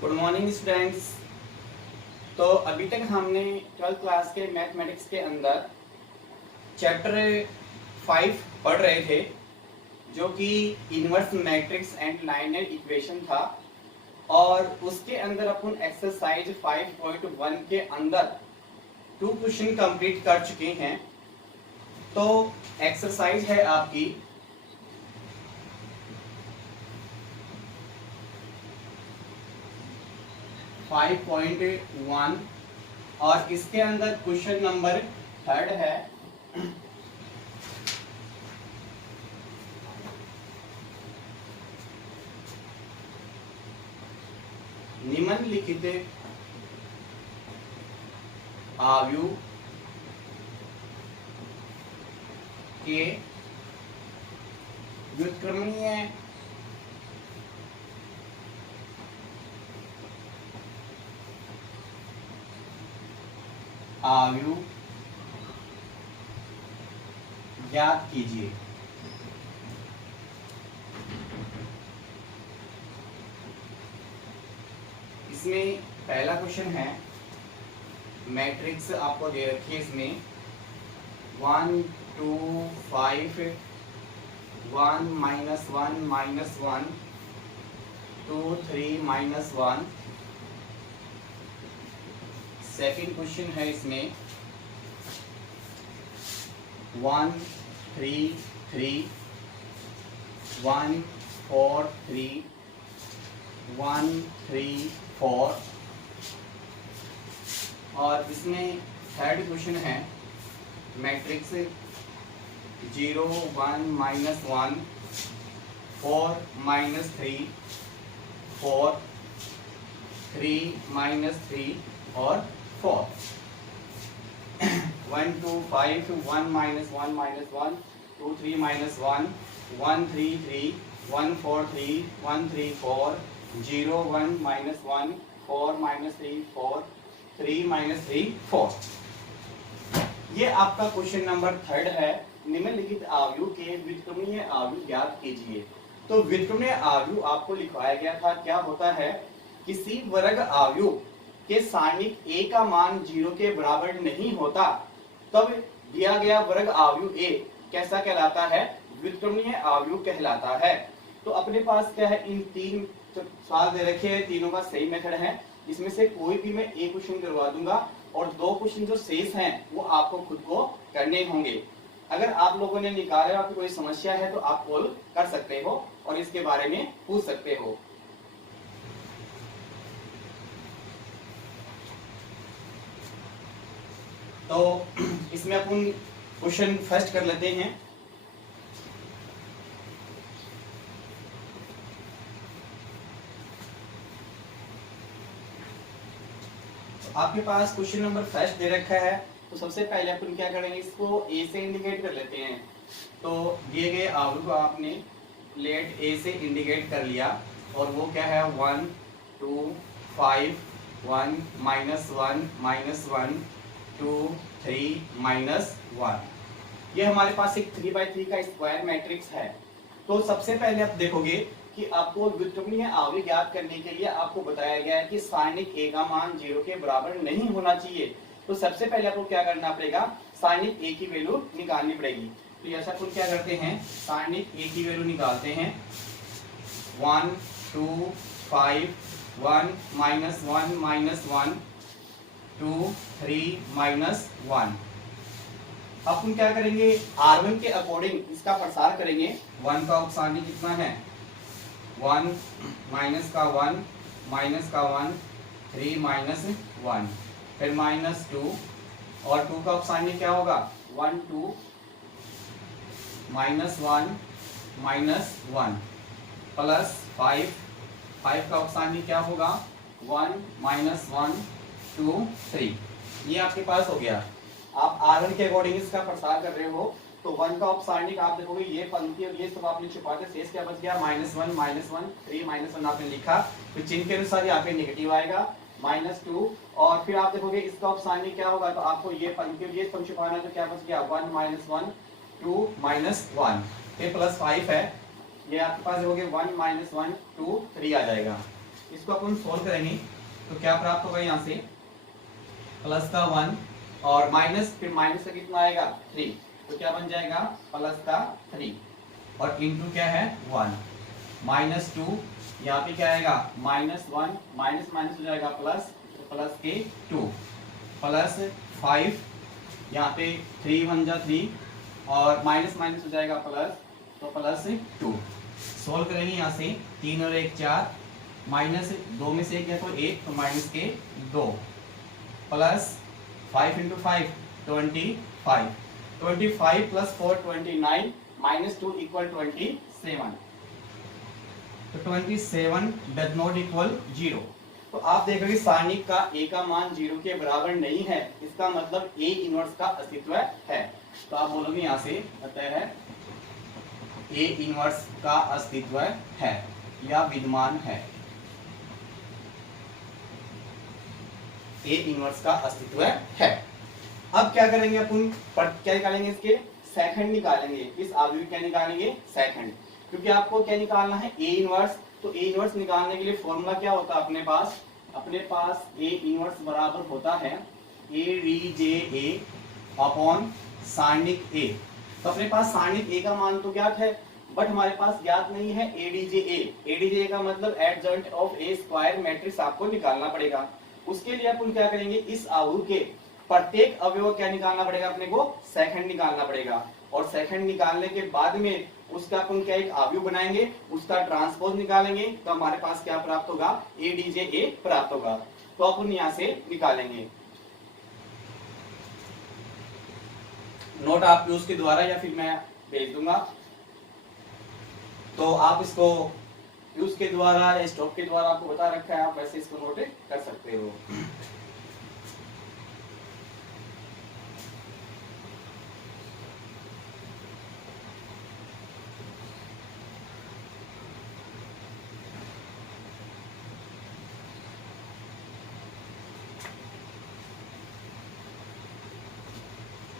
Good morning students. तो अभी तक हमने 12th क्लास के मैथमेटिक्स के अंदर चैप्टर 5 पढ़ रहे थे, जो कि inverse matrix and liner equation था। और उसके अंदर अपन एक्सरसाइज 5.1 के अंदर 2 क्वेश्चन कंप्लीट कर चुके हैं। तो एक्सरसाइज है आपकी 5.1 और इसके अंदर क्वेश्चन नंबर 3 है। निम्नलिखित आव्यूह के व्युत्क्रमणीय आव्यूह ज्ञात कीजिए। इसमें पहला क्वेश्चन है, मैट्रिक्स आपको दे रखी है। इसमें 1 2 5 1 -1 -1 2 3 -1। सेकंड क्वेश्चन है इसमें 1 3 3 1 4 3 1 3 4। और इसमें थर्ड क्वेश्चन है, मैट्रिक्स 0 1 -1 4 -3 4 3 -3 और 4। 1 2 5 1 -1 -1 2 3 -1 1 3 3 1 4 3 1 3 4 0 1 -1 4 -3 4 3 -3 4। ये आपका क्वेश्चन नंबर 3 है। निम्नलिखित आव्यूह के व्युत्क्रमणीय आव्यूह ज्ञात कीजिए। तो व्युत्क्रमणीय आव्यूह आपको लिखवाया गया था। क्या होता है, किसी वर्ग आव्यूह के सारणिक a का मान 0 के बराबर नहीं होता, तब दिया गया वर्ग आव्यूह a कैसा कहलाता है? व्युत्क्रमणीय आव्यूह कहलाता है। तो अपने पास क्या है, इन 3 सवाल दे रखे हैं, तीनों का सही मेथड है। इसमें से कोई भी मैं एक क्वेश्चन करवा दूंगा और 2 क्वेश्चन जो शेष हैं वो आपको खुद को करने होंगे। अगर आप लोगों ने निकाला, आपको कोई समस्या है तो आप कॉल कर सकते हो और इसके बारे में पूछ सकते हो। तो इसमें अपन क्वेश्चन फर्स्ट कर लेते हैं। आपके पास क्वेश्चन नंबर फर्स्ट दे रखा है। तो सबसे पहले अपन क्या करेंगे, इसको ए से इंडिकेट कर लेते हैं। तो दिए गए आव्यूह को आपने लेट ए से इंडिकेट कर लिया और वो क्या है 1 2 5 1 -1 -1 2 3 -1। ये हमारे पास एक 3x3 का स्क्वायर मैट्रिक्स है। तो सबसे पहले आप देखोगे कि आपको व्युत्क्रमणीय आव्यूह ज्ञात करने के लिए आपको बताया गया है कि सारणिक a का मान 0 के बराबर नहीं होना चाहिए। तो सबसे पहले आपको क्या करना पड़ेगा, सारणिक a की वैल्यू निकालनी पड़ेगी। तो ऐसा अपन क्या करते हैं, सारणिक a की वैल्यू निकालते हैं। 1 2 5 1 -1 -1 2 3 -1। अपन क्या करेंगे, R1 के अकॉर्डिंग इसका प्रसार करेंगे। 1 का उपसारणिक कितना है, 1 माइनस का 1 माइनस का 1 3 -1 फिर -2 और 2 का उपसारणिक क्या होगा 1 2 -1 -1 प्लस 5 5 का उपसारणिक क्या होगा 1 -1 2 3। ये आपके पास हो गया। आप R1 के अकॉर्डिंग इसका प्रसार कर रहे हो। तो 1 का उपसारणिक आप देखोगे, ये पंक्ति और ये सब आपने छुपा के शेष क्या बच गया -1 -1 3 -1 आपने लिखा। फिर चिन्ह के अनुसार यहाँ पे नेगेटिव आएगा -2 और फिर आप देखोगे इसका उपसारणिक क्या होगा। तो आपको ये पंक्ति और ये सब छुपाना, तो क्या बच गया 1 -1 2 -1 फिर +5 है, ये आपके पास हो गए 1 -1 2 3 आ जाएगा। इसको अपन सोल्व करेंगे तो क्या प्राप्त होगा यहाँ से, प्लस का 1 और माइनस, फिर माइनस का कितना आएगा 3, तो क्या बन जाएगा प्लस का 3 और इंटू क्या है 1, माइनस 2, यहाँ पे क्या आएगा माइनस 1, माइनस माइनस हो जाएगा प्लस, तो प्लस के 2, प्लस 5, यहाँ पे 3 1 जा 3 और माइनस माइनस हो जाएगा प्लस, तो प्लस 2। सोल्व करेंगे यहाँ से 3 और 1 4, माइनस 2 में से 1 है तो 1, तो माइनस के 2, plus 5 into 5 25, 25 plus 4 29, minus 2 equal 27, तो 27 डज नॉट इक्वल 0। तो आप देखोगे सारणिक का a का मान 0 के बराबर नहीं है, इसका मतलब a इनवर्स का अस्तित्व है। तो आप बोलोगे यहाँ से अतः है a इनवर्स का अस्तित्व है या विद्यमान है, a इनवर्स का अस्तित्व है। अब क्या करेंगे अपन, क्या निकालेंगे, इसके सेकंड निकालेंगे, इस आव्यूह क्या निकालेंगे सेकंड, क्योंकि आपको क्या निकालना है a इनवर्स। तो a इनवर्स निकालने के लिए फॉर्मूला क्या होता है अपने पास a इनवर्स बराबर होता है a अपॉन सारणिक a। तो अपने पास सारणिक a का मान तो ज्ञात है, बट हमारे पास ज्ञात नहीं है एडीजे का मतलब adjoint of A square matrix आपको निकालना पड़ेगा। उसके लिए अपन क्या करेंगे, इस आव्यूह के प्रत्येक अवयव क्या निकालना पड़ेगा, अपने को सेकंड निकालना पड़ेगा, और सेकंड निकालने के बाद में उसका अपन क्या एक आव्यूह बनाएंगे, उसका ट्रांसपोज निकालेंगे, तो हमारे पास क्या प्राप्त होगा एडीजे प्राप्त होगा। तो अपन यहां से निकालेंगे, नोट आप यूज के द्वारा या फिर मैं भेज दूंगा, तो आप इसको यूज के द्वारा या स्टॉप के द्वारा आपको बता रखा है, आप वैसे इसको नोट कर सकते हो।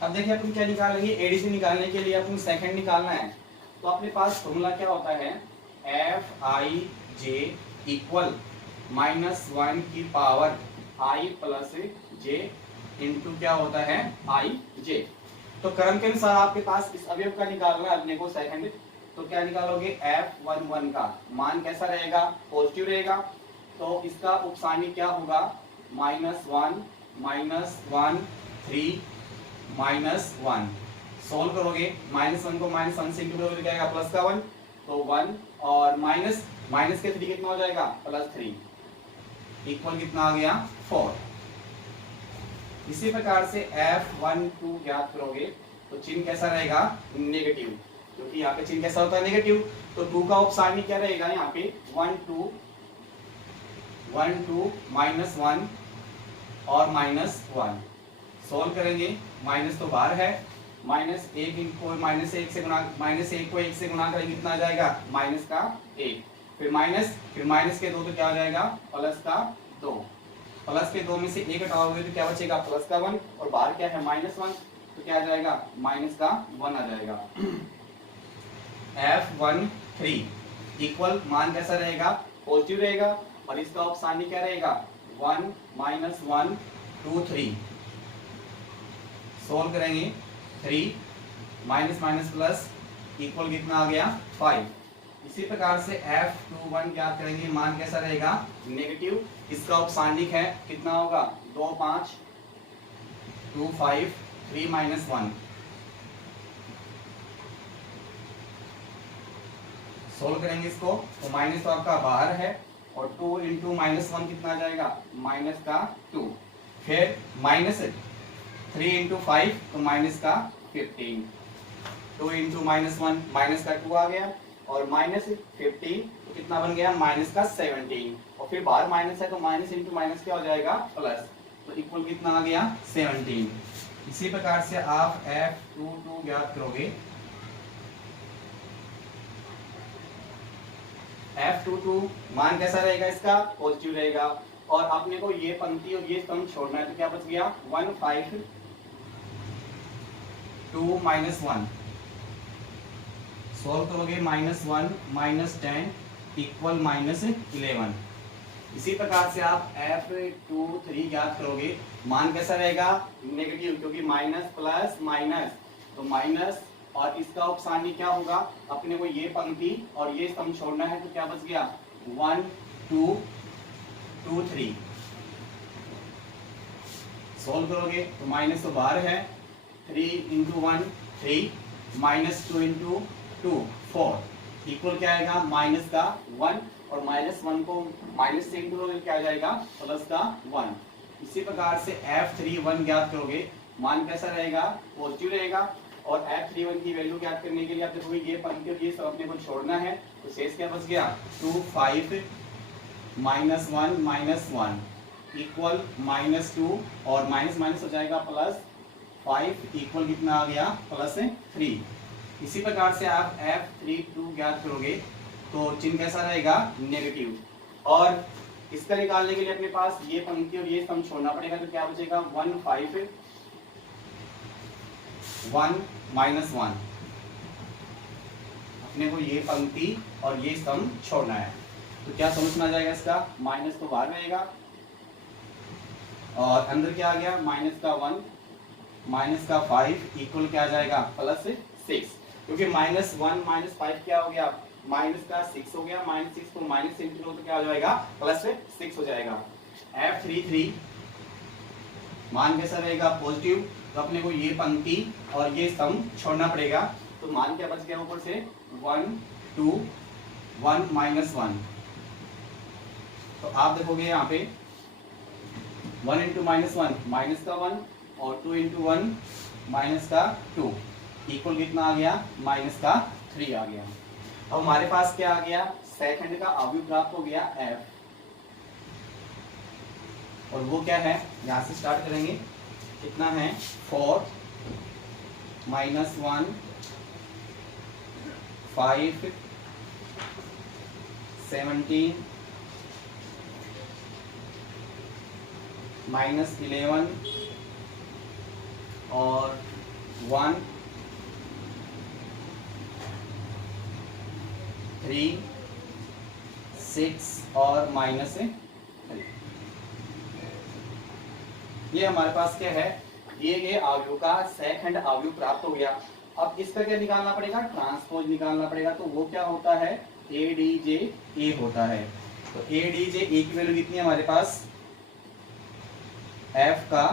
अब देखिए अपन क्या निकालेंगे, एडीसी निकालने के लिए अपन सेकंड निकालना है, तो अपने पास फॉर्मूला क्या होता है एफ आई जे इक्वल -1 की पावर आई प्लस जे इंटू क्या होता है आई जे। तो क्रम के अनुसार आपके पास इस अवयव का निकालना है अपने को सेकंड, तो क्या निकालोगे F11 का मान कैसा रहेगा, पॉजिटिव रहेगा, तो इसका उपसारणिक क्या होगा -1 -1 3 -1। सोल्व करोगे -1 को -1 से इंटू करोगे क्या आएगा प्लस का 1, तो 1 और माइनस के 3 कितना हो जाएगा +3 इक्वल कितना आ गया 4। इसी प्रकार से F12 ज्ञात करोगे तो चिन्ह कैसा रहेगा नेगेटिव, क्योंकि यहाँ पे चिन्ह कैसा होता है नेगेटिव, तो 2 का उपसारणिक क्या रहेगा यहाँ पे 1 2 -1 और -1। सोल्व करेंगे, माइनस तो बाहर है, -1 को -1 से गुणा करेंगे कितना आ जाएगा माइनस का 1, फिर माइनस के 2 तो क्या आ जाएगा प्लस का 2, प्लस के 2 में से 1 हटाओगे तो क्या बचेगा प्लस का 1, और बाहर क्या है -1, तो क्या आ जाएगा माइनस का 1 आ जाएगा। F13 इक्वल मान कैसा रहेगा पॉजिटिव रहेगा, और इसका उपसारणिक क्या रहेगा 1 -1 2 3। सोल्व करेंगे 3 माइनस प्लस इक्वल कितना आ गया 5। इसी प्रकार से F21 क्या करेंगे, मान कैसा रहेगा नेगेटिव, इसका उपसारणिक है कितना होगा 2 5 2 5 3 -1। सोल्व करेंगे इसको, तो माइनस तो आपका बाहर है, और 2 इंटू -1 कितना आ जाएगा माइनस का 2, फिर -3 इंटू 5 तो माइनस का 15, 2 इंटू -1 माइनस का 2 आ गया, और -15 तो कितना बन गया माइनस का 17, और फिर बाहर माइनस है तो माइनस इंटू माइनस क्या हो जाएगा प्लस, तो इक्वल कितना आ गया 17। इसी प्रकार से आप F22 ज्ञात करोगे, F22 मान कैसा रहेगा इसका पॉजिटिव रहेगा, और आपने को ये पंक्ति और ये स्तंभ छोड़ना है, तो क्या बच गया 1 5 2 -1। सोल्व करोगे -1 -10 इक्वल -11। इसी प्रकार से आप F23 ज्ञात करोगे। मान कैसा रहेगा? नेगेटिव, क्योंकि माइनस प्लस माइनस, तो माइनस, और इसका उपसारणी क्या होगा? अपने को ये पंक्ति और ये स्तंभ छोड़ना है, तो क्या बच गया? 1 2 2 3। सोल्व करोगे तो माइनस तो बाहर है, 3 इंटू 1 3, माइनस 2 इंटू 2 4, इक्वल क्या आएगा? माइनस का 1, और माइनस 1 को माइनस से इंटू करोगे क्या आ जाएगा? प्लस का 1। इसी प्रकार से F31 ज्ञात करोगे। मान कैसा रहेगा? पॉजिटिव रहेगा। और F31 की वैल्यू ज्ञात करने के लिए आप देखोगे ये पंक्ति और ये सब अपने को छोड़ना है, तो शेष क्या बच गया? 2 5 माइनस 1 माइनस 1 इक्वल माइनस 2, और माइनस माइनस हो जाएगा प्लस 5 इक्वल कितना आ गया? प्लस 3। इसी प्रकार से आप F32 ज्ञात करोगे, तो चिन्ह कैसा रहेगा? नेगेटिव। और इसका निकालने के लिए अपने पास ये पंक्ति और ये स्तंभ छोड़ना पड़ेगा, तो क्या बचेगा? 1 5 1 माइनस 1। अपने को ये पंक्ति और ये स्तंभ छोड़ना है, तो क्या समझ में आ जाएगा इसका? माइनस तो बाहर रहेगा, और अंदर क्या आ गया? माइनस का 1 माइनस का 5 इक्वल क्या आ जाएगा? प्लस 6। क्योंकि माइनस 1 माइनस 5 क्या हो गया? माइनस का 6 हो गया। माइनस 6 को माइनस से इंटू तो क्या हो जाएगा? प्लस 6 हो जाएगा। F33 मान कैसा रहेगा? पॉजिटिव, तो अपने को ये पंक्ति और ये स्तंभ छोड़ना पड़ेगा, तो मान क्या बच गया ऊपर से? 1 2 1 माइनस 1। तो आप देखोगे यहाँ पे 1 इंटू माइनस 1 माइनस का 1, और 2 इंटू 1 माइनस का 2 इक्वल कितना आ गया? माइनस का 3 आ गया। अब हमारे पास क्या आ गया? सेकंड का अवयव प्राप्त हो गया F, और वो क्या है? यहां से स्टार्ट करेंगे। कितना है? 4 माइनस 1 5 17 माइनस 11 और 1 3 6 और माइनस 3। ये हमारे पास क्या है? दिए गए अवयव का सेकंड अवयव प्राप्त हो गया। अब इसका क्या निकालना पड़ेगा? ट्रांसपोज निकालना पड़ेगा। तो वो क्या होता है? ADJ होता है। तो ADJ की वैल्यू कितनी है हमारे पास? F का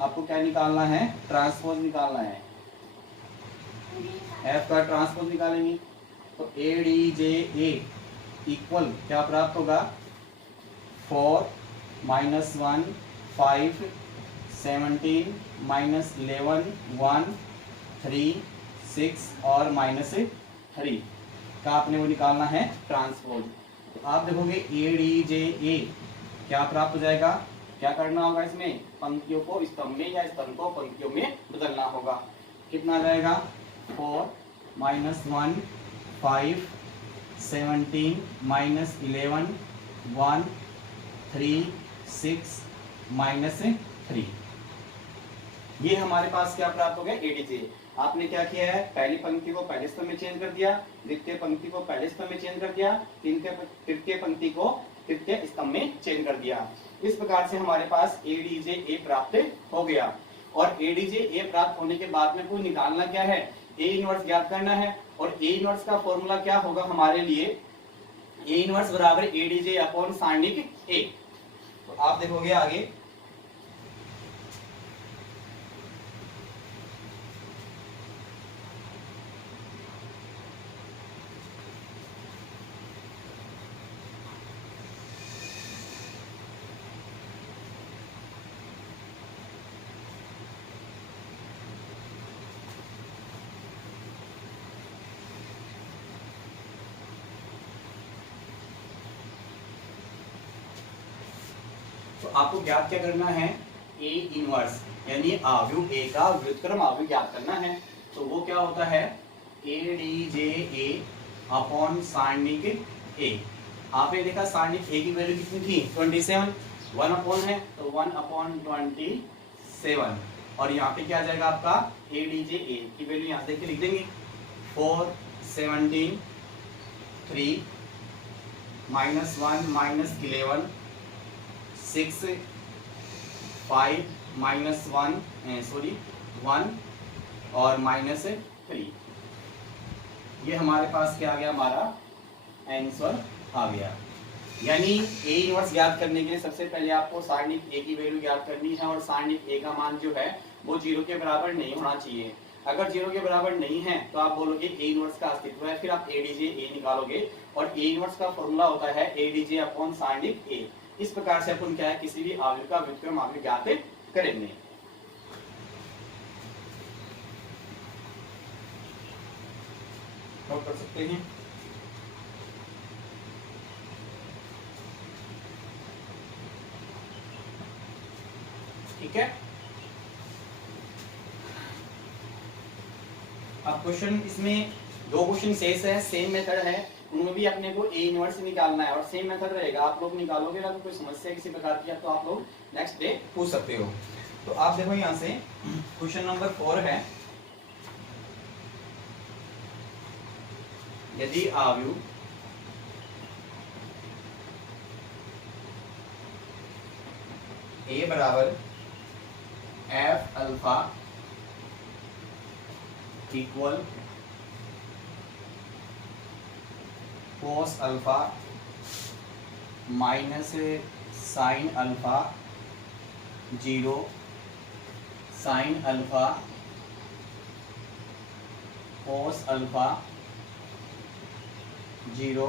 आपको क्या निकालना है? ट्रांसपोज निकालना है। F का ट्रांसपोज निकालेंगे, तो ADJ इक्वल क्या प्राप्त होगा? 4 माइनस 1 5 17 माइनस 11 1 3 6 और माइनस 3 का आपने वो निकालना है ट्रांसपोज। तो आप देखोगे ADJ क्या प्राप्त हो जाएगा? क्या करना होगा इसमें? पंक्तियों को स्तंभ में या स्तंभ को पंक्तियों में बदलना होगा। कितना आ जाएगा? 4 माइनस 1 5 17 माइनस 11 1 3 6 माइनस 3। ये हमारे पास क्या प्राप्त हो गया? ADJ। आपने क्या किया है? पहली पंक्ति को पहले स्तंभ में चेंज कर दिया, द्वितीय पंक्ति को पहले स्तंभ में चेंज कर दिया, तृतीय पंक्ति को तृतीय स्तंभ में चेंज कर दिया। इस प्रकार से हमारे पास ADJ प्राप्त हो गया। और ADJ प्राप्त होने के बाद में कोई निकालना क्या है? A इनवर्स ज्ञात करना है। और A इनवर्स का फॉर्मूला क्या होगा हमारे लिए? A इनवर्स बराबर ADJ अपॉन सारणिक A। तो आप देखोगे आगे, तो आपको ज्ञात क्या करना है? A इनवर्स यानी अवयव A का व्युत्क्रम अवयव ज्ञात करना है। तो वो क्या होता है? ADJ अपॉन सारणिक A। आपने देखा सारणिक A की वैल्यू कितनी थी? 27। 1 अपॉन है तो 1 अपॉन 27, और यहाँ पे क्या आ जाएगा आपका? ADJ की वैल्यू यहाँ देख के लिख देंगे। 4 17 3 माइनस 1 माइनस 11 6 5 माइनस 1 1 और माइनस 3। ये हमारे पास क्या आ गया, हमारा आंसर आ गया। यानी ए इनवर्स ज्ञात करने के लिए सबसे पहले आपको सारणिक ए की वैल्यू ज्ञात करनी है और सारणिक ए का मान जो है वो 0 के बराबर नहीं होना चाहिए। अगर 0 के बराबर नहीं है तो आप बोलोगे ए इनवर्स का अस्तित्व है, फिर आप ए डी जे ए निकालोगे और ए इनवर्स का फॉर्मूला होता है ए डी जे अपॉन सारणिक ए। इस प्रकार से अपन क्या है, किसी भी अवयव का व्युत्क्रम अवयव ज्ञात करेंगे। नोट कर सकते हैं। ठीक है, अब क्वेश्चन इसमें 2 क्वेश्चन शेष है, सेम मेथड है, उनमें भी अपने को ए इनवर्स निकालना है और सेम मेथड रहेगा। आप लोग निकालोगे ना, तो कोई समस्या किसी प्रकार की है तो आप लोग नेक्स्ट डे पूछ सकते हो। तो आप देखो यहाँ से क्वेश्चन नंबर 4 है, यदि अवयव ए बराबर एफ अल्फा इक्वल कोस alpha minus sine alpha 0 sine alpha cos alpha 0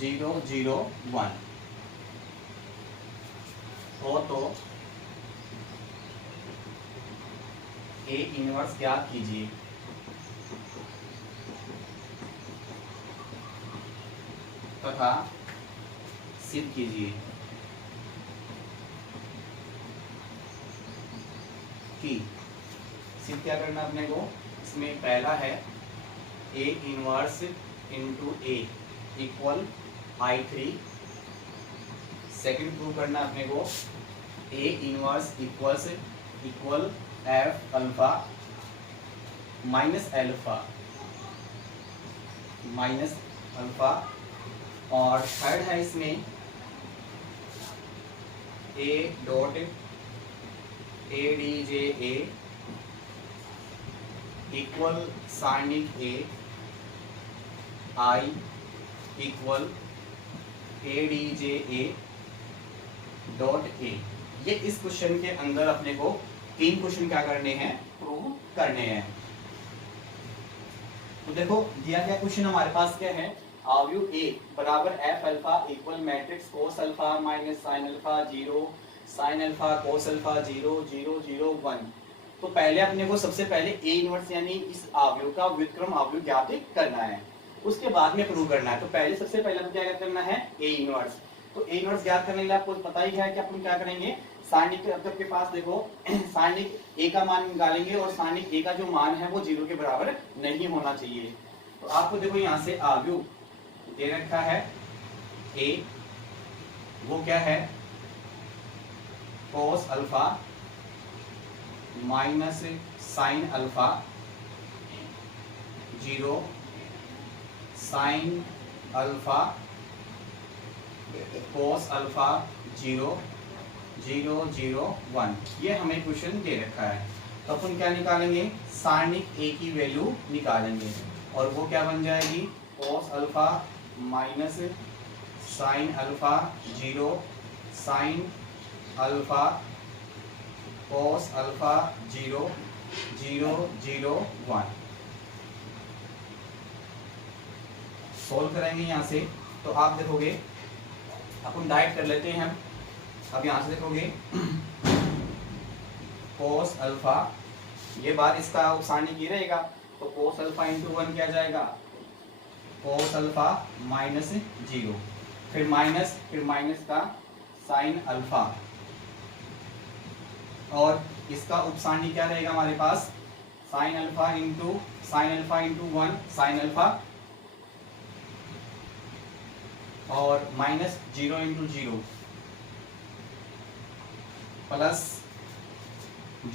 0 0 1 हो तो ए इनवर्स ज्ञात कीजिए। तथा सिद्ध कीजिए कि सिद्ध क्या करना अपने को, इसमें पहला है A inverse into A equal I3। Second prove करना अपने को A inverse equal F alpha minus alpha और थर्ड है इसमें A dot A D J A equal सारणिक A I equal A D J A dot A. ये इस question के अंदर अपने को 3 क्वेश्चन क्या करने हैं, प्रूव करने हैं। तो देखो दिया गया क्वेश्चन हमारे पास क्या है, अवयव ए बराबर एफ अल्फा इक्वल मैट्रिक्स कोस alpha minus sine alpha 0 sine alpha cos alpha 0 0 0 1। तो पहले अपने को सबसे पहले ए इनवर्स यानी इस अवयव का व्युत्क्रम अवयव ज्ञात करना है, उसके बाद में प्रूव करना है। तो पहले सबसे पहले क्या करना है, ए इनवर्स। तो ए इनवर्स ज्ञात करने के लिए आपको पता ही है कि अपन क्या करेंगे, सारणिक के पास देखो सारणिक ए का मान निकालेंगे और सारणिक ए का जो मान है वो 0 के बराबर नहीं होना चाहिए। तो आपको देखो यहाँ से अवयव दे रखा है ए, वो क्या है कोस alpha minus sine alpha 0 sine alpha cos alpha 0 0 0 1। ये हमें क्वेश्चन दे रखा है। तो अपन क्या निकालेंगे, सारणिक ए की वैल्यू निकालेंगे और वो क्या बन जाएगी, कोस alpha minus sine alpha 0 sine alpha cos alpha 0 0 0 1। Solve करेंगे यहाँ से। तो आप देखोगे अपन डाइट कर लेते हैं हम। अब यहाँ से देखोगे कोस अल्फा, ये बार इसका सारणिक ही रहेगा, तो कोस अल्फा इंटू 1 क्या जाएगा, कोस अल्फा माइनस 0 फिर माइनस का साइन अल्फा और इसका उपसारणी क्या रहेगा हमारे पास, sine alpha into 1 sine alpha और minus 0 into 0 plus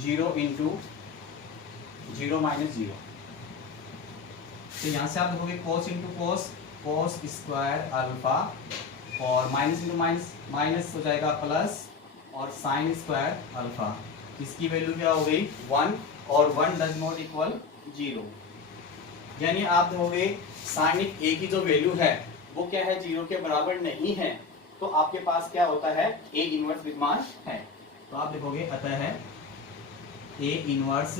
0 into 0 minus 0। तो यहाँ से आप देखोगे cos into cos, cos square alpha और माइनस इंटू माइनस माइनस हो जाएगा प्लस और साइन स्क्वायर अल्फा। इसकी वैल्यू क्या हो गई 1 और 1 डज नॉट इक्वल 0। यानी आप देखोगे साइन ए की जो वैल्यू है वो क्या है 0 के बराबर नहीं है, तो आपके पास क्या होता है ए इनवर्स विद्यमान है। तो आप देखोगे अतः है ए इनवर्स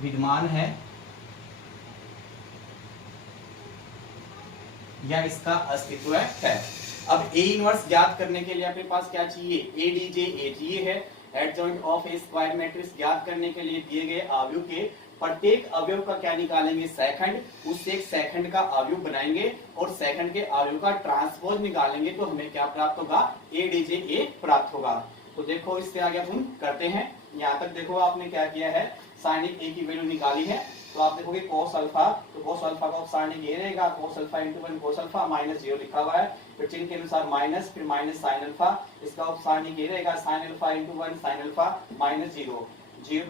विद्यमान है या इसका अस्तित्व है। अब ए इनवर्स ज्ञात करने के लिए अपने पास क्या चाहिए ए डी जे ए चाहिए है। Adjoint of A square matrix ज्ञात करने के लिए दिए गए अवयव के प्रत्येक अवयव का क्या निकालेंगे सेकंड, उससे एक सेकंड का अवयव बनाएंगे और सेकंड के अवयव का ट्रांसपोज निकालेंगे तो हमें क्या प्राप्त होगा ए डी जे ए प्राप्त होगा। तो देखो इससे आगे हम करते हैं। यहाँ तक देखो आपने क्या किया है साइन ए की वैल्यू निकाली है, तो आप देखोगे cos अल्फा, तो cos अल्फा का साइन ये रहेगा cos alpha into 1 cos alpha minus 0 लिखा हुआ है, फिर चिन्ह के अनुसार माइनस, फिर माइनस साइन अल्फा, इसका साइन ये रहेगा sign alpha into 1 sine alpha minus 0,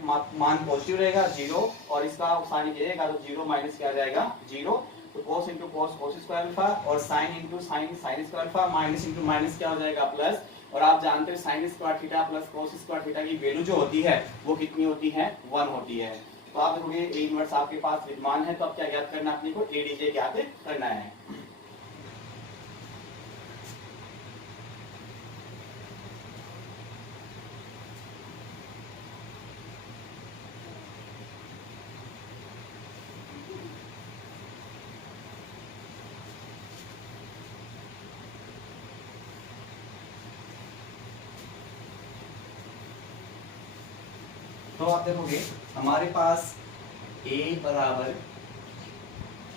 मान पॉजिटिव रहेगा 0 और इसका साइन ये रहेगा तो 0 माइनस क्या आ जाएगा 0, तो cos into cos cos square alpha और sin into sin sin square alpha minus into minus क्या हो जाएगा प्लस। और आप जानते हो sin square theta plus cos square theta की वैल्यू जो होती है वो कितनी होती है 1 होती है। तो आप देखोगे ए इनवर्स आपके पास विद्यमान है, तो अब क्या ज्ञात करना है अपने को ए डी जे ज्ञात करना है। तो आप देखोगे हमारे पास a बराबर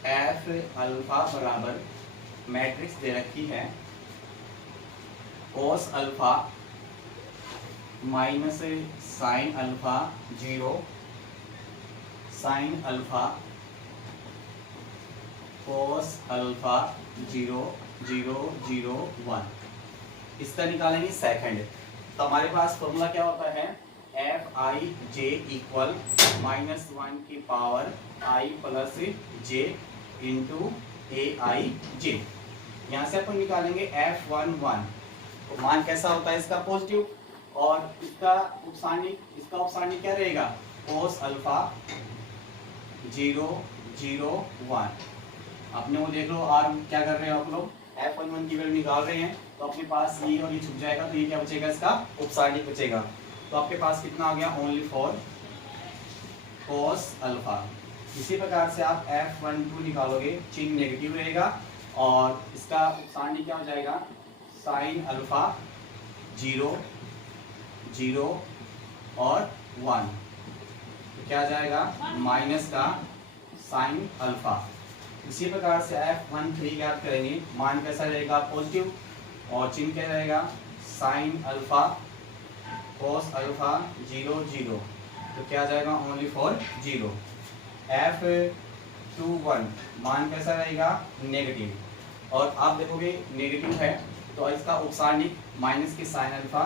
एफ अल्फा बराबर मैट्रिक्स दे रखी है cos alpha minus sine alpha 0 sine alpha cos alpha 0 0 0 1। इसका निकालेंगे सेकंड, तो हमारे पास फॉर्मूला क्या होता है F I J equal minus 1 की पावर आई प्लस जे इंटू ए आई जे। यहाँ से अपन निकालेंगे F11, तो मान कैसा होता है इसका पॉजिटिव, और इसका उपसारणिक क्या रहेगा cos अल्फा 0 0 1। अपने वो देख लो और क्या कर रहे हो आप लोग F11 की वैल्यू निकाल रहे हैं, तो अपने पास ये और ये छुप जाएगा, तो ये क्या बचेगा इसका उपसारणिक बचेगा। तो आपके पास कितना आ गया ओनली फॉर cos अल्फा। इसी प्रकार से आप F12 निकालोगे, चिन्ह नेगेटिव रहेगा और इसका उपसारणिक क्या हो जाएगा साइन अल्फा 0 0 और 1, तो क्या आ जाएगा माइनस का साइन अल्फा। इसी प्रकार से F13 ज्ञात करेंगे, मान कैसा रहेगा पॉजिटिव और चिन्ह क्या रहेगा साइन अल्फा cos अल्फा 0 0, तो क्या आ जाएगा ओनली फॉर 0। F21 मान कैसा रहेगा नेगेटिव, और आप देखोगे नेगेटिव है तो इसका उपसारणिक माइनस की साइन अल्फा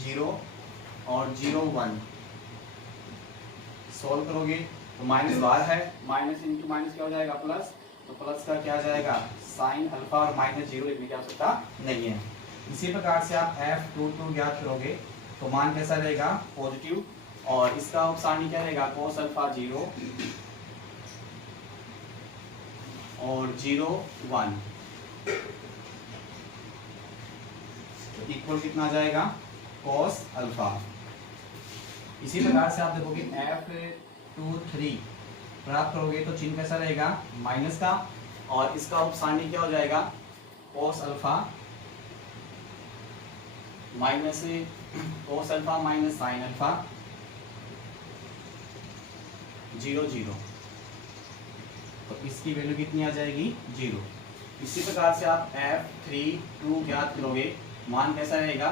0 और 0 1। सॉल्व करोगे तो माइनस बाहर है, माइनस इंटू माइनस क्या हो जाएगा प्लस, तो प्लस का क्या आ जाएगा साइन अल्फा और माइनस 0 लिखने की आवश्यकता नहीं है। इसी प्रकार से आप F22 ज्ञात करोगे तो मान कैसा रहेगा पॉजिटिव और इसका उपसारणिक क्या रहेगा cos अल्फा 0 और 0 1, तो इक्वल कितना आ जाएगा cos अल्फा। इसी प्रकार से आप देखोगे F23 प्राप्त करोगे तो चिन्ह कैसा रहेगा माइनस का, और इसका उपसारणिक क्या हो जाएगा cos alpha minus cos alpha minus sine alpha 0 0, तो इसकी वैल्यू कितनी आ जाएगी 0। इसी प्रकार से आप F32 ज्ञात करोगे, मान कैसा रहेगा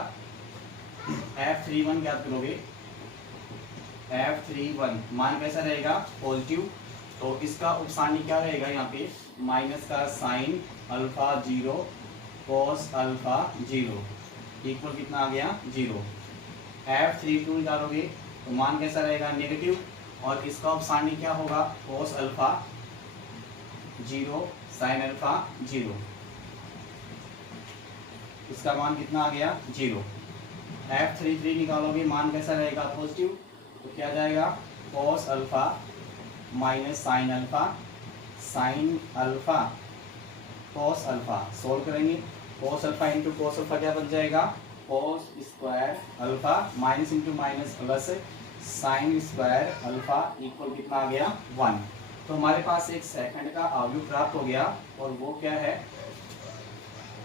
F31 ज्ञात करोगे, F31 मान कैसा रहेगा पॉजिटिव, तो इसका उपसारणिक क्या रहेगा यहाँ पे माइनस का sign alpha 0 cos alpha 0 equal कितना आ गया 0। F32 निकालोगे तो मान कैसा रहेगा नेगेटिव, और इसका उपसारणिक क्या होगा cos अल्फा 0 साइन अल्फा 0, इसका मान कितना आ गया 0। F33 निकालोगे मान कैसा रहेगा पॉजिटिव, तो क्या जाएगा cos alpha minus sine alpha, sine alpha cos alpha. Solve करेंगे cos alpha into cos alpha क्या बन जाएगा cos square alpha minus into minus plus sine square alpha equal कितना आ गया 1। तो हमारे पास एक सेकंड का आव्यूह प्राप्त हो गया और वो क्या है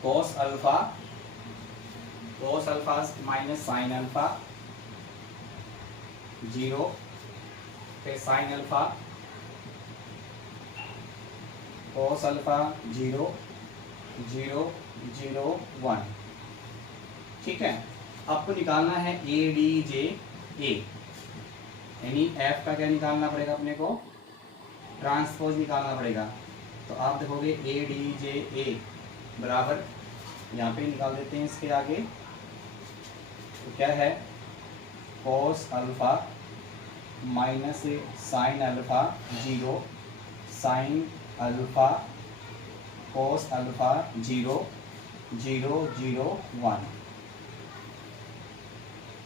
cos alpha minus sine alpha 0 फिर साइन अल्फा cos अल्फा 0 0 0 1। ठीक है, आपको निकालना है ए डी जे ए, यानी एफ का क्या निकालना पड़ेगा अपने को ट्रांसपोज निकालना पड़ेगा। तो आप देखोगे ए डी जे ए बराबर यहाँ पे निकाल देते हैं इसके आगे, तो क्या है cos alpha minus sine alpha 0 sine alpha cos alpha 0 0 0 1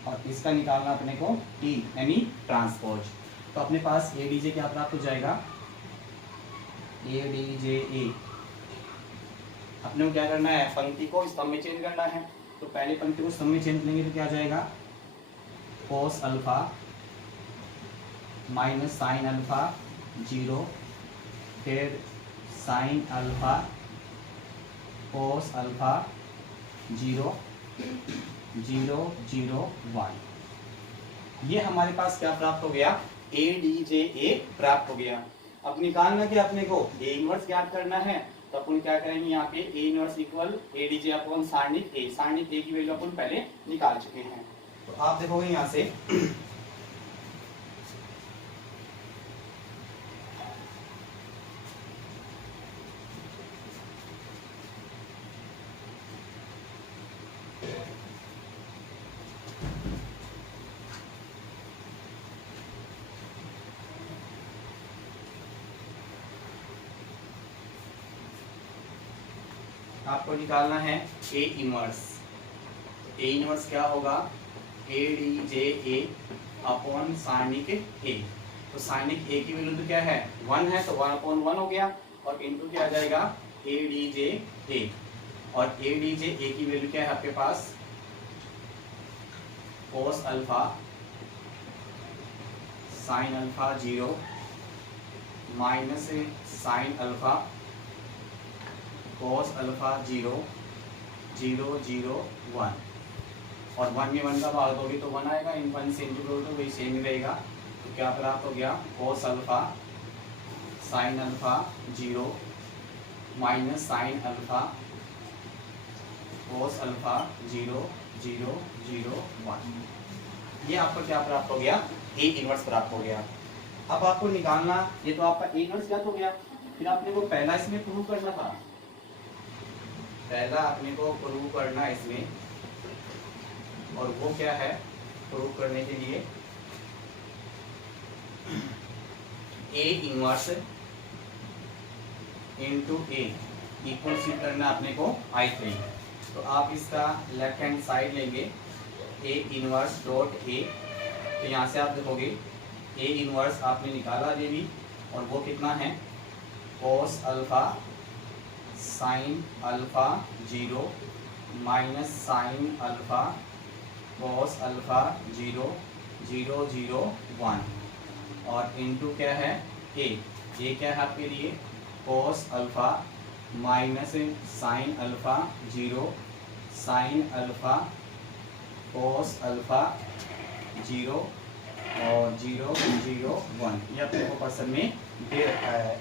और इसका निकालना अपने को टी यानी ट्रांसपोज। तो अपने पास ए डी जे क्या प्राप्त हो जाएगा ए डी जे ए। अपने को क्या करना है पंक्ति को स्तंभ में चेंज करना है, तो पहले पंक्ति को स्तंभ में चेंज करेंगे तो क्या आ जाएगा cos alpha minus sine alpha 0 फिर साइन अल्फा cos अल्फा 0 0 0 1। ये हमारे पास क्या प्राप्त हो गया ए डी जे ए प्राप्त हो गया। अब निकालना क्या अपने को ए इनवर्स ज्ञात करना है, तो अपन क्या करेंगे यहाँ पे A inverse equal A D J upon सारणिक ए। सारणिक ए की वैल्यू अपन पहले निकाल चुके हैं। तो आप देखोगे यहाँ से आपको निकालना है ए इनवर्स। ए इनवर्स क्या होगा ए डी जे ए अपॉन सारणिक ए। तो सारणिक ए की वैल्यू तो क्या है 1 है, तो 1/1 हो गया और इनटू क्या आ जाएगा ए डी जे ए। और ए डी जे ए की वैल्यू क्या है आपके पास cos alpha sine alpha 0 minus sine alpha cos alpha 0 0 0 1 और 1 में 1 का भाग दोगे तो 1 आएगा, इन 1 से इंटू तो वही सेम ही रहेगा। तो क्या प्राप्त हो गया cos alpha sine alpha 0 minus sine alpha cos alpha 0 0 0 1। ये आपको क्या प्राप्त हो गया ए इनवर्स प्राप्त हो गया। अब आपको निकालना, ये तो आपका ए इनवर्स क्या हो गया, फिर आपने को पहला इसमें प्रूव करना था, पहला अपने को प्रूव करना है इसमें, और वो क्या है प्रूव करने के लिए A inverse into A equal C करना अपने को I3। तो आप इसका लेफ्ट हैंड साइड लेंगे ए इनवर्स डॉट ए, तो यहाँ से आप देखोगे ए इनवर्स आपने निकाला ये भी, और वो कितना है cos alpha sine alpha 0 minus sine alpha cos alpha 0 0 0 1 और इनटू क्या है ए। ये क्या है आपके लिए cos alpha minus sine alpha 0 sine alpha cos alpha 0 और 0 0 1। ये अपने को क्वेश्चन में दे रखा है।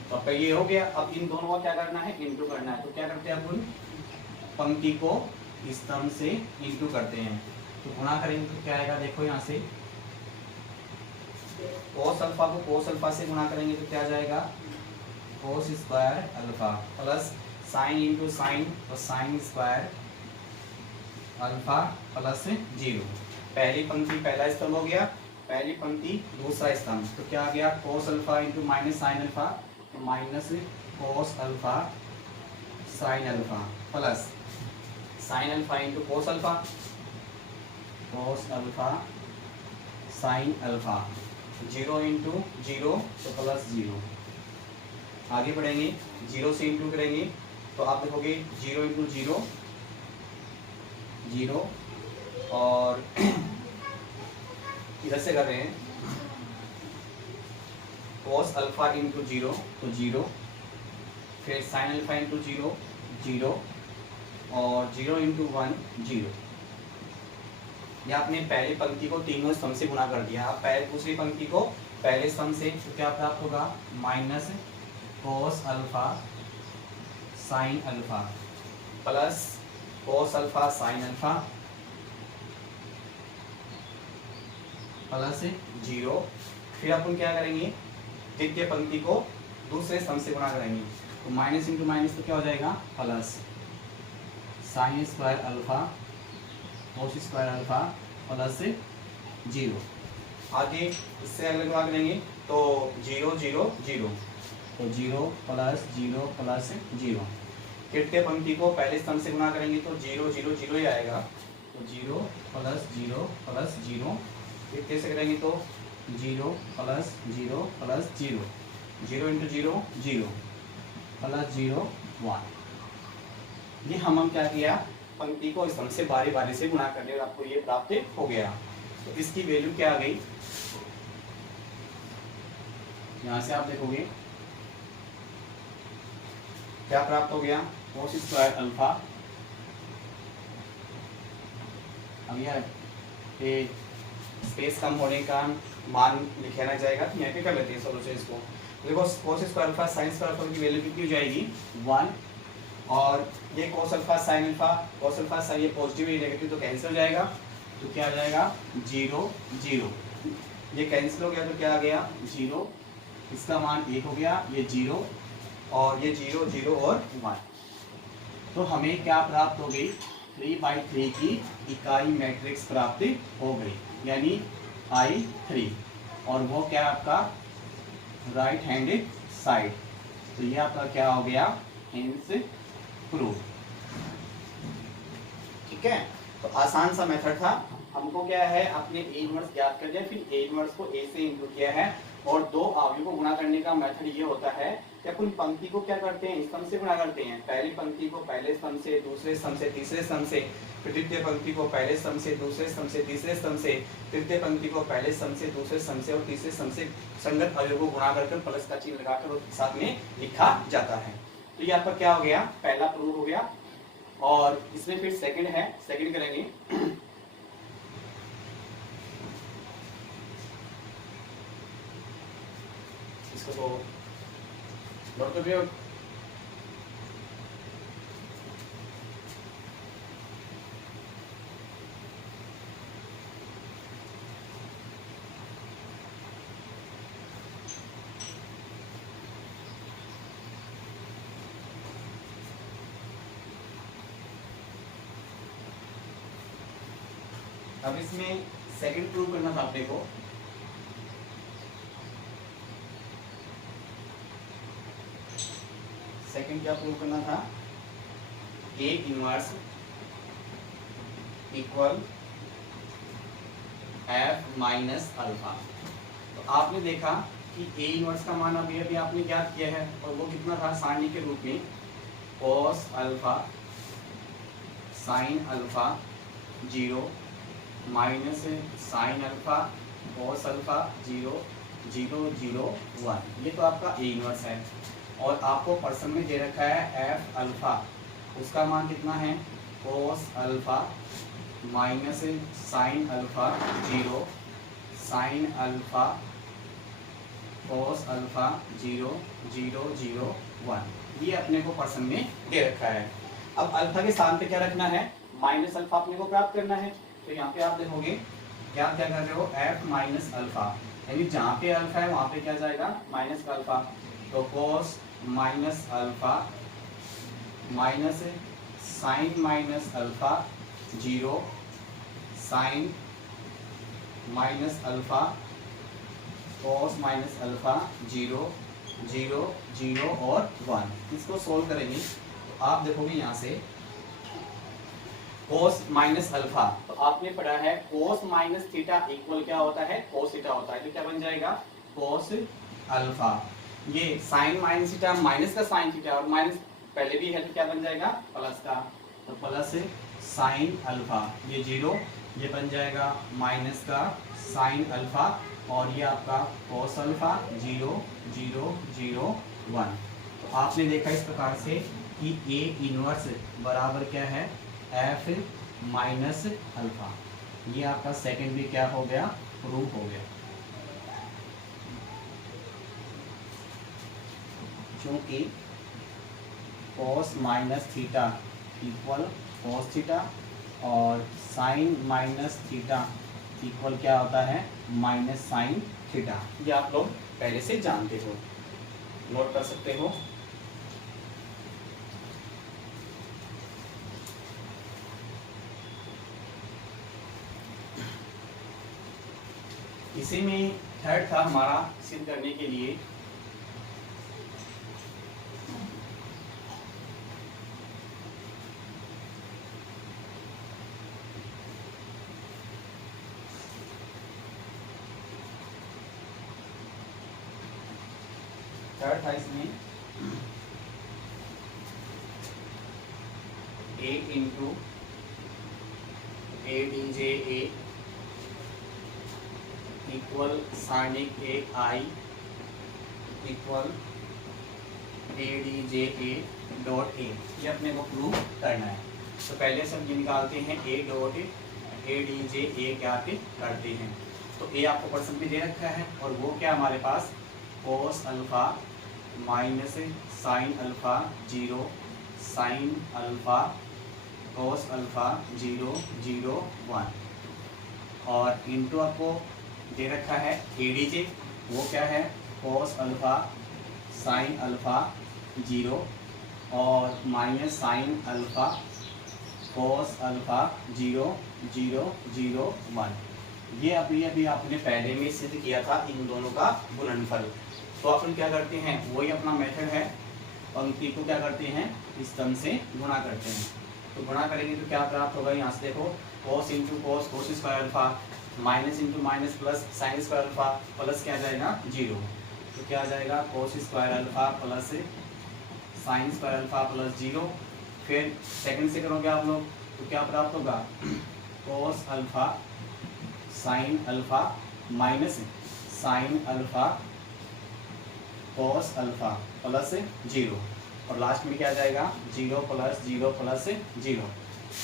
तो आपका ये हो गया। अब इन दोनों का क्या करना है इंटू करना है। तो क्या करते हैं अपन पंक्ति को स्तंभ से इंटू करते हैं। तो गुणा करेंगे तो क्या आएगा देखो यहाँ से cos अल्फा को cos अल्फा से गुणा करेंगे तो क्या आ जाएगा cos square alpha plus sine into sine तो साइन स्क्वायर अल्फा प्लस 0। पहली पंक्ति पहला स्तंभ हो गया, पहली पंक्ति दूसरा स्तंभ। तो क्या आ गया cos alpha into minus sine alpha तो minus cos alpha sin alpha plus sin alpha into cos alpha sin alpha 0 into 0 तो प्लस 0। आगे बढ़ेंगे 0 से इंटू करेंगे तो आप देखोगे 0 इंटू 0 0 और इधर से कर रहे हैं cos अल्फा इंटू 0 तो 0, फिर sin अल्फा इंटू 0 0 और 0 इंटू 1 0। ये आपने पहली पंक्ति को तीनों स्तंभ से गुणा कर दिया। आप पहले दूसरी पंक्ति को पहले स्तंभ से तो क्या प्राप्त होगा minus cos alpha sin alpha plus cos alpha sin alpha plus 0। फिर अपन क्या करेंगे द्वितीय पंक्ति को दूसरे स्तंभ से गुणा करेंगे तो माइनस इंटू माइनस तो क्या हो जाएगा plus sine square alpha cos square alpha plus 0। आगे इससे अगले गुणा करेंगे तो 0 0 0 तो 0 प्लस 0। तृतीय पंक्ति को पहले स्तंभ से गुणा करेंगे तो 0 0 0 ही आएगा तो 0 प्लस 0। तृतीय से करेंगे तो 0 प्लस 0 प्लस 0 0 इंटू 0 0 प्लस 0 1। ये हम क्या किया पंक्ति को स्तंभ से बारी बारी से गुणा करने और आपको ये प्राप्त हो गया। तो इसकी वैल्यू क्या आ गई, यहां से आप देखोगे क्या प्राप्त हो गया cos स्क्वायर अल्फा। अब यह स्पेस कम होने का मान लिखा जाएगा तो यहाँ पे कर लेते हैं सोल्यूशन इसको। देखो cos square alpha sin square alpha की वैल्यू कितनी हो जाएगी 1 और ये cos अल्फा sin ये पॉजिटिव या नेगेटिव तो कैंसिल हो जाएगा तो क्या आ जाएगा 0 0। ये कैंसिल हो गया तो क्या आ गया 0, इसका मान 1 हो गया, ये 0 और ये 0 0 और 1। तो हमें क्या प्राप्त हो गई 3/3 की इकाई मैट्रिक्स प्राप्त हो गई यानी I3 और वो क्या आपका राइट हैंडेड साइड। तो ये आपका क्या हो गया हेंस प्रूफ। ठीक है, तो आसान सा मेथड था। हमको क्या है अपने ए इनवर्स ज्ञात कर दिया, फिर ए इनवर्स को ए से इंटू किया है और दो अवयव को गुणा करने का मेथड ये होता है कि अपन पंक्ति को क्या करते हैं स्तंभ से गुणा करते हैं। पहली पंक्ति को पहले स्तंभ से, दूसरे स्तंभ से, तीसरे स्तंभ से, फिर द्वितीय पंक्ति को पहले स्तंभ से, दूसरे स्तंभ से, तीसरे स्तंभ से, तृतीय पंक्ति को पहले स्तंभ से, दूसरे स्तंभ से और तीसरे स्तंभ से संगत अवयव को गुणा करके प्लस का चिन्ह लगाकर और साथ में लिखा जाता है। तो ये आपका क्या हो गया पहला प्रूफ हो गया। और इसमें फिर सेकंड है, सेकंड करेंगे। इसको तो नोट कर लियो। अब इसमें सेकंड प्रूव करना था आपने को। सेकंड क्या प्रूव करना था ए inverse equal F minus alpha. तो आपने देखा कि ए इनवर्स का मान अभी अभी आपने ज्ञात किया है और वो कितना था सारणी के रूप में cos alpha sin alpha 0 minus sine alpha cos alpha 0 0 0 1। ये तो आपका ए इनवर्स है और आपको पर्सन में दे रखा है एफ अल्फा, उसका मान कितना है cos alpha minus sine alpha 0 sine alpha cos alpha 0 0 0 1। ये अपने को पर्सन में दे रखा है। अब अल्फा के स्थान पे क्या रखना है माइनस अल्फा अपने को प्राप्त करना है। तो यहाँ पे आप देखोगे क्या क्या कर रहे हो एफ माइनस अल्फा, यानी जहाँ पे अल्फा है वहाँ पे क्या जाएगा माइनस का अल्फा। तो cos minus alpha minus sine minus alpha 0 sine minus alpha cos minus alpha 0 0 0 और 1। इसको सोल्व करेंगे तो आप देखोगे यहाँ से कोस माइनस अल्फा, तो आपने पढ़ा है कोस माइनस थीटा इक्वल क्या होता है, कोस थीटा होता है। तो क्या बन जाएगा, कोस अल्फा। ये साइन माइनस थीटा, माइनस का साइन थीटा और माइनस पहले भी है तो क्या बन जाएगा, प्लस का। तो प्लस साइन अल्फा, ये 0, ये बन जाएगा माइनस का साइन अल्फा और ये आपका कोस अल्फा 0 0 0 1। तो आपने देखा इस प्रकार से कि ए इनवर्स बराबर क्या है, एफ माइनस अल्फा। ये आपका सेकंड भी क्या हो गया, प्रूफ हो गया। क्योंकि cos minus theta equal cos theta और साइन माइनस थीटा इक्वल क्या होता है, माइनस साइन थीटा। ये आप लोग पहले से जानते हो, नोट कर सकते हो। इसी में थर्ड था हमारा सिद्ध करने के लिए थर्ड था इसमें a into A D J A equal साइनिक A I equal A D J A dot A. ये अपने को प्रूव करना है। तो पहले से हम ये निकालते हैं ए डॉट ए डी जे ए क्या करते हैं। तो ए आपको परसेंट में दे रखा है और वो क्या हमारे पास cos alpha minus sine alpha 0 sine alpha cos alpha 0 0 1 और इंटू आपको दे रखा है ए डी जे, वो क्या है कोस अल्फा साइन अल्फा 0 और minus sine alpha cos alpha 0 0 0 1। ये अभी आपने पहले में सिद्ध किया था इन दोनों का गुणनफल। तो अपन क्या करते हैं, वही अपना मेथड है, पंक्ति को क्या करते हैं, इस टर्म से गुणा करते हैं। तो गुणा करेंगे तो क्या प्राप्त होगा, यहाँ से देखो cos into cos, cos square alpha minus into minus plus sine square alpha plus क्या आ जाएगा 0। तो क्या आ जाएगा cos square alpha plus sine square alpha plus 0। फिर सेकंड से करोगे आप लोग तो क्या प्राप्त होगा, कोस alpha sine alpha minus sine alpha cos alpha plus 0 और लास्ट में क्या आ जाएगा 0 प्लस 0 प्लस 0।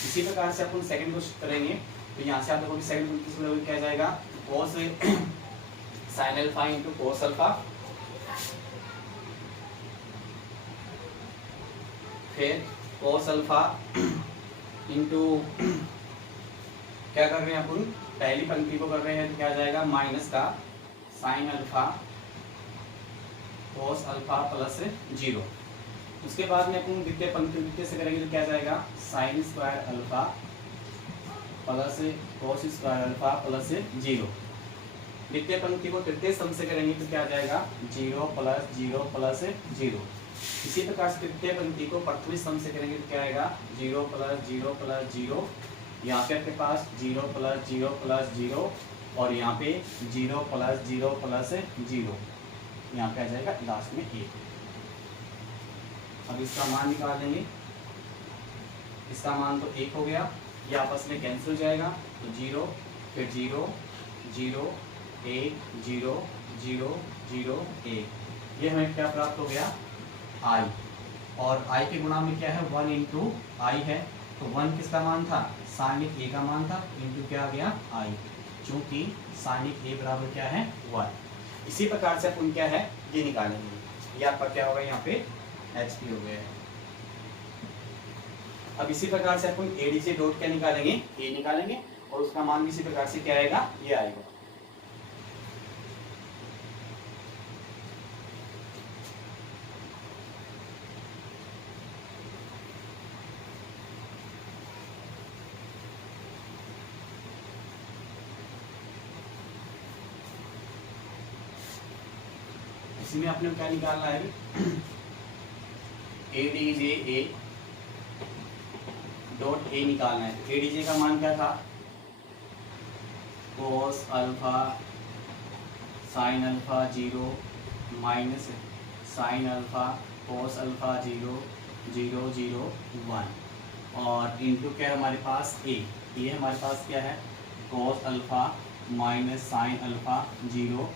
इसी प्रकार से अपन सेकंड को करेंगे तो यहाँ से आप देखो कि सेकंड क्या आ जाएगा, कोस sign alpha into cos alpha, फिर कोस अल्फा इंटू क्या कर रहे हैं अपन, पहली पंक्ति को कर रहे हैं तो क्या आ जाएगा माइनस का sign alpha cos alpha plus 0। उसके बाद में अपन द्वितीय पंक्ति द्वितीय से करेंगे तो क्या जाएगा sign square alpha plus cos square alpha plus 0। द्वितीय पंक्ति को तृतीय स्तंभ से करेंगे तो क्या आ जाएगा 0 प्लस 0 प्लस 0। इसी प्रकार से तृतीय पंक्ति को प्रथम स्तंभ से करेंगे तो क्या आएगा 0 प्लस 0 प्लस 0। यहाँ पे आपके पास 0 प्लस 0 प्लस 0 और यहाँ पे 0 प्लस 0 प्लस 0। यहाँ पे आ जाएगा लास्ट में 1। अब इसका मान निकाल लेंगे, इसका मान तो 1 हो गया, ये आपस में कैंसिल हो जाएगा तो 0 फिर 0 0 1 0 0 0 1। ये हमें क्या प्राप्त हो गया i और i के गुणा में क्या है 1 इंटू आई है। तो 1 किसका मान था, साइनिक a का मान था इंटू क्या आ गया i, चूंकि साइनिक a बराबर क्या है 1। इसी प्रकार से अपन क्या है ये निकालेंगे, ये आपका क्या होगा यहाँ पे HP हो गया है। अब इसी प्रकार से अपन AD से डॉट क्या निकालेंगे, A निकालेंगे और उसका मान भी इसी प्रकार से क्या आएगा, ये आएगा। इसी में अपने क्या निकालना है, ए डी जे ए डॉट ए निकालना है। ए डी जे का मान क्या था, कोस alpha sine alpha 0 minus sine alpha cos alpha 0 0 0 1 और इनटू क्या है हमारे पास ए, ये हमारे पास क्या है कोस alpha minus sine alpha 0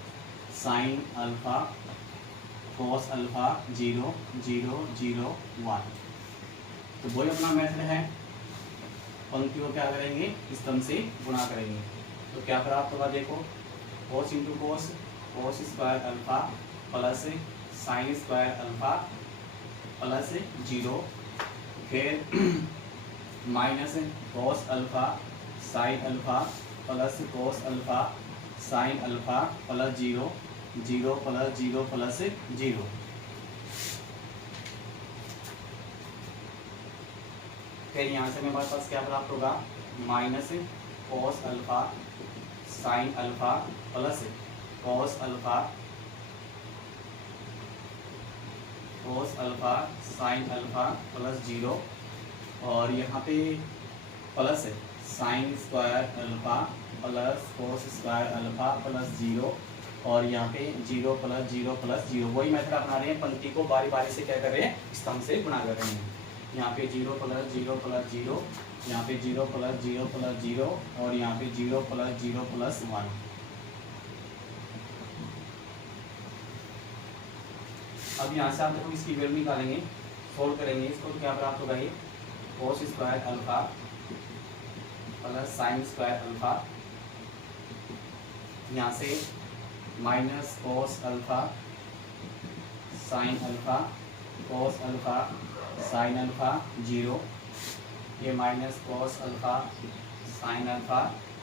sine alpha cos alpha 0 0 0 1। तो वही अपना मेथड है, पंक्ति को क्या करेंगे, स्तंभ से गुणा करेंगे। तो क्या प्राप्त होगा, देखो cos into cos, cos square alpha plus sine square alpha plus 0, फिर minus cos alpha sine alpha plus cos alpha sine alpha plus 0 0 plus 0 plus 0। फिर यहाँ से हमारे पास क्या प्राप्त होगा, minus cos alpha sine alpha plus cos alpha sine alpha plus 0 और यहाँ पे plus sine square alpha plus cos square alpha plus 0 और यहाँ पे 0 प्लस 0 प्लस 0। वही मेथड अपना रहे हैं, पंक्ति को बारी बारी से क्या कर रहे हैं, स्तंभ से गुणा कर रहे हैं। यहाँ पे 0 प्लस 0 प्लस 0, यहाँ पे 0 प्लस 0 प्लस 0 और यहाँ पे 0 प्लस 0 प्लस 1। अब यहाँ से आप देखो इसकी वैल्यू निकालेंगे, सोल्व करेंगे इसको, तो क्या प्राप्त होगा, ये कोस square alpha plus sine square alpha, यहाँ से minus cos alpha sine alpha cos alpha sine alpha 0, ये minus cos alpha sine alpha